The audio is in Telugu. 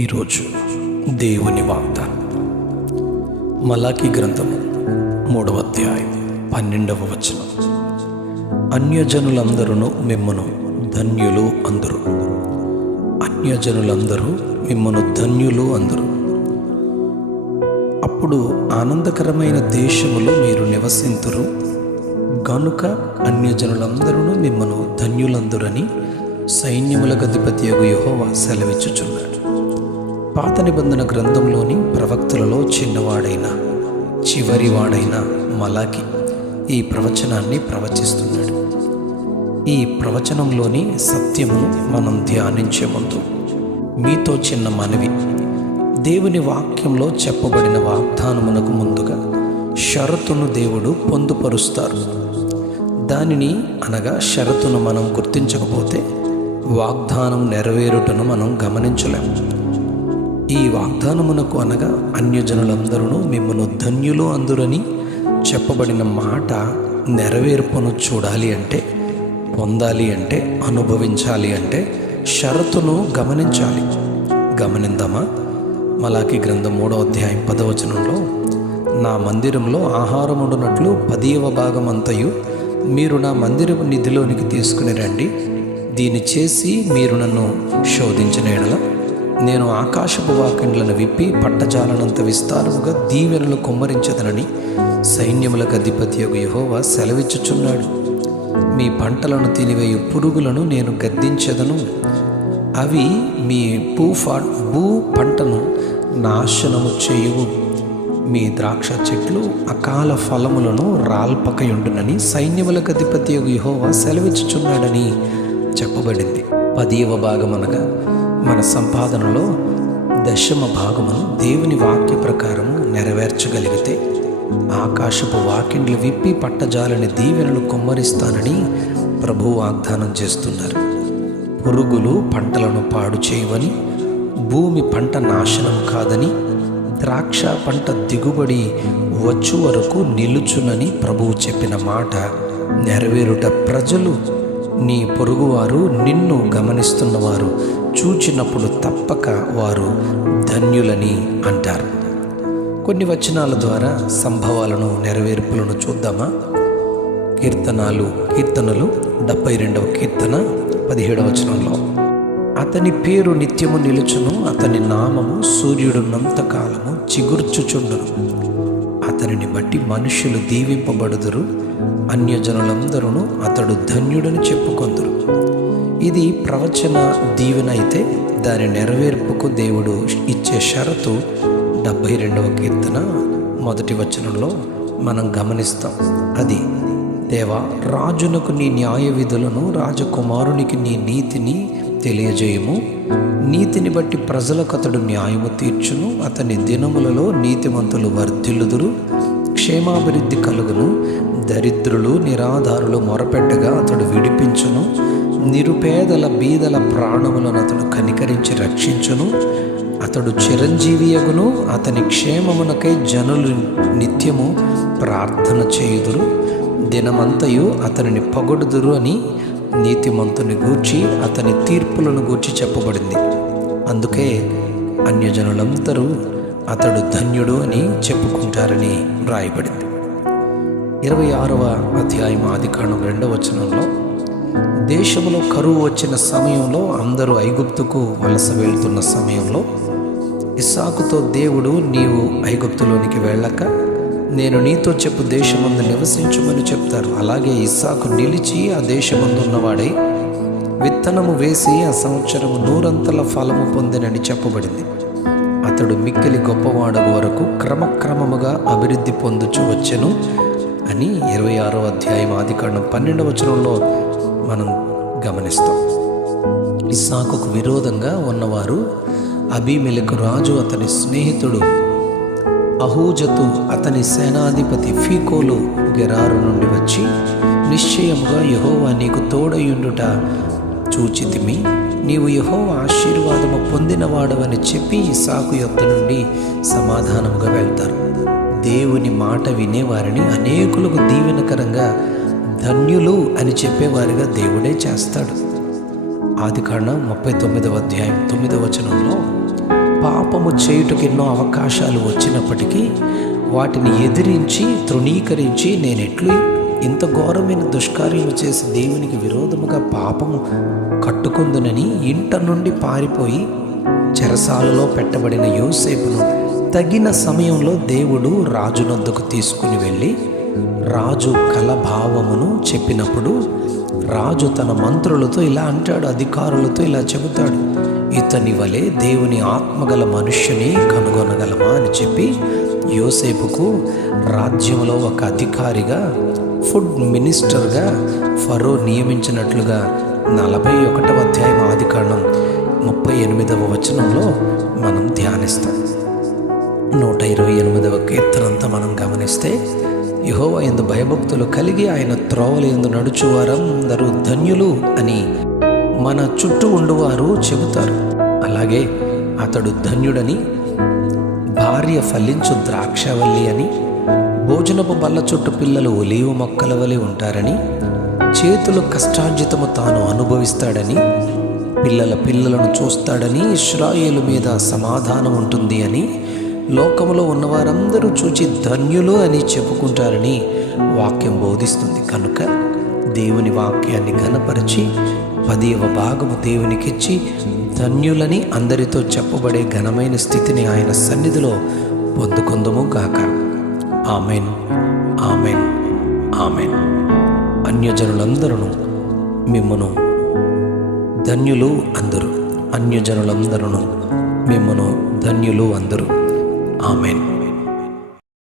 ఈరోజు దేవుని వాగ్దానం మలాకి గ్రంథము 3వ అధ్యాయం 12వ వచనం. అన్యజనులందరూ మిమ్మును ధన్యులు అందురు. అన్యజనులందరూ మిమ్మును ధన్యులు అందురు. అప్పుడు ఆనందకరమైన దేశములో మీరు నివసింతురు గనుక అన్యజనులందరూ మిమ్మును ధన్యులందురని సైన్యములకు అధిపతియగు యెహోవా సెలవిచ్చుచున్నాడు. పాత నిబంధన గ్రంథంలోని ప్రవక్తలలో చిన్నవాడైన చివరివాడైన మలాకి ఈ ప్రవచనాన్ని ప్రవచిస్తున్నాడు. ఈ ప్రవచనంలోని సత్యమును మనం ధ్యానించే ముందు మీతో చిన్న మనవి. దేవుని వాక్యంలో చెప్పబడిన వాగ్దానమునకు ముందుగా షరతును దేవుడు పొందుపరుస్తారు. దానిని అనగా షరతును మనం గుర్తించకపోతే వాగ్దానం నెరవేరుటను మనం గమనించలేము. ఈ వాగ్దానమునకు అనగా అన్యజనులందరూ మిమ్మల్ని ధన్యులు అందురని చెప్పబడిన మాట నెరవేర్పును చూడాలి అంటే, పొందాలి అంటే, అనుభవించాలి అంటే షరతును గమనించాలి. గమనిందామా? మలాకి గ్రంథం 3వ అధ్యాయం 10వ వచనంలో, నా మందిరంలో ఆహారముండునట్లు 10వ భాగమంతయు మీరు నా మందిరపు నిధిలోనికి తీసుకుని రండి. దీన్ని చేసి మీరు నన్ను శోధించిన ఎడల నేను ఆకాశపు వాకిండ్లను విప్పి పట్టజాలనంత విస్తారముగా దీవెనలు కుమ్మరించదనని సైన్యములకు అధిపతియగు యెహోవా సెలవిచ్చుచున్నాడు. మీ పంటలను తినివేయు పురుగులను నేను గద్దించెదను. అవి మీ భూ పంటను నాశనము చేయువు. మీ ద్రాక్ష చెట్లు అకాల ఫలములను రాల్పకయుండునని సైన్యములకు అధిపతియగు యెహోవా సెలవిచ్చుచున్నాడని చెప్పబడింది. 10వ భాగం అనగా మన సంపాదనలో 10వ భాగమును దేవుని వాక్య ప్రకారము నెరవేర్చగలిగితే ఆకాశపు వాకిండ్లు విప్పి పట్టజాలని దీవెనలు కుమ్మరిస్తానని ప్రభువు వాగ్దానం చేస్తున్నారు. పురుగులు పంటలను పాడు చేయవని, భూమి పంట నాశనం కాదని, ద్రాక్ష పంట దిగుబడి వచ్చు వరకు నిలుచునని ప్రభువు చెప్పిన మాట నెరవేరుట ప్రజలు, నీ పొరుగువారు, నిన్ను గమనిస్తున్నవారు చూచినప్పుడు తప్పక వారు ధన్యులని అంటారు. కొన్ని వచనాల ద్వారా సంభవాలను, నెరవేర్పులను చూద్దామా? కీర్తనలు 72వ కీర్తన 17వ వచనంలో, అతని పేరు నిత్యము నిలుచును, అతని నామము సూర్యుడున్నంత కాలము చిగుర్చుచుండును. అతనిని బట్టి మనుష్యులు దీవింపబడుదురు, అన్యజనులందరూ అతడు ధన్యుడని చెప్పుకొందురు. ఇది ప్రవచన దీవెన అయితే దాని నెరవేర్పుకు దేవుడు ఇచ్చే షరతు 72వ కీర్తన 1వ వచనంలో మనం గమనిస్తాం. అది, దేవా, రాజునకు నీ న్యాయ విధులను, రాజకుమారునికి నీ నీతిని తెలియజేయము. నీతిని బట్టి ప్రజలకు అతడు న్యాయము తీర్చును. అతని దినములలో నీతిమంతులు వర్ధిల్లుదురు, క్షేమాభివృద్ధి కలుగును. దరిద్రులు నిరాధారులు మొరపెట్టగా అతడు విడిపించును. నిరుపేదల బీదల ప్రాణములను అతడు కనికరించి రక్షించును. అతడు చిరంజీవియగును. అతని క్షేమమునకై జనులు నిత్యము ప్రార్థన చేయుదురు. దినమంతయు అతనిని పొగడుదురు అని నీతిమంతుని గూర్చి, అతని తీర్పులను గూర్చి చెప్పబడింది. అందుకే అన్యజనులందరూ అతడు ధన్యుడు అని చెప్పుకుంటారని రాయబడింది. 26వ అధ్యాయం ఆదికాండం 2వ వచనంలో, దేశంలో కరువు వచ్చిన సమయంలో, అందరూ ఐగుప్తుకు వలస వెళ్తున్న సమయంలో ఇస్సాకుతో దేవుడు, నీవు ఐగుప్తులోనికి వెళ్ళక నేను నీతో చెప్పు దేశమందు నివసించుమని చెప్తారు. అలాగే ఇస్సాకు నిలిచి ఆ దేశమందు ఉన్నవాడై విత్తనము వేసి ఆ సంవత్సరము 100 ఫలము పొందినని చెప్పబడింది. అతడు మిక్కిలి గొప్పవాడగు వరకు క్రమక్రమముగా అభివృద్ధి పొందుచు వచ్చెను అని 26వ అధ్యాయం ఆదికాండం 12వ వచనంలో మనం గమనిస్తాం. ఇస్సాకుకు విరోధంగా ఉన్నవారు అబీమెలెకు రాజు, అతని స్నేహితుడు అహూజతు, అతని సేనాధిపతి ఫీకోలు గెరారు నుండి వచ్చి, నిశ్చయముగా యెహోవా నీకు తోడయుండుట చూచితిమి, నీవు యెహోవా ఆశీర్వాదము పొందినవాడవని చెప్పి ఇస్సాకు యొద్ద నుండి సమాధానముగా వెళ్తారు. దేవుని మాట వినేవారిని అనేకులకు దీవెనకరంగా ధన్యులు అని చెప్పేవారిగా దేవుడే చేస్తాడు. ఆదికాండం 39వ అధ్యాయం 9వ వచనంలో, పాపము చేయుటకు ఎన్నో అవకాశాలు వచ్చినప్పటికీ వాటిని ఎదిరించి తృణీకరించి నేనెట్లు ఇంత ఘోరమైన దుష్కార్యము చేసి దేవునికి విరోధముగా పాపము కట్టుకుందునని ఇంట నుండి పారిపోయి చెరసాలలో పెట్టబడిన యోసేపును తగిన సమయంలో దేవుడు రాజునొద్దకు తీసుకుని వెళ్ళి రాజు కలభావమును చెప్పినప్పుడు రాజు తన మంత్రులతో ఇలా అంటాడు, అధికారులతో ఇలా చెబుతాడు, ఇతని వలె దేవుని ఆత్మగల మనుష్యుని కనుగొనగలమా అని చెప్పి యోసేపుకు రాజ్యంలో ఒక అధికారిగా, ఫుడ్ మినిస్టర్గా ఫరో నియమించినట్లుగా 41వ అధ్యాయం ఆదికాండం 38వ వచనంలో మనం ధ్యానిస్తాం. 128వ కీర్తనంతా మనం గమనిస్తే, యెహోవా యందు భయభక్తులు కలిగి ఆయన త్రోవల యందు నడుచువారందరూ ధన్యులు అని మన చుట్టూ ఉండువారు చెబుతారు. అలాగే అతడు ధన్యుడని, భార్య ఫలించు ద్రాక్షవల్లి అని, భోజనపు బల్ల చుట్టూ పిల్లలు ఒలీవ మొక్కల వలె ఉంటారని, చేతులు కష్టార్జితము తాను అనుభవిస్తాడని, పిల్లలను చూస్తాడని, ఇశ్రాయేలు మీద సమాధానం ఉంటుంది అని, లోకములో ఉన్నవారందరూ చూచి ధన్యులు అని చెప్పుకుంటారని వాక్యం బోధిస్తుంది. కనుక దేవుని వాక్యాన్ని ఘనపరిచి 10వ భాగము దేవునికిచ్చి ధన్యులని అందరితో చెప్పబడే ఘనమైన స్థితిని ఆయన సన్నిధిలో పొందుకొందుము గాక. Amen, amen, amen. అన్యజనులందరూ మిమ్మును ధన్యులు అందరు. అన్యజనులందరూ మిమ్మును ధన్యులు అందరు. ఆమెన్.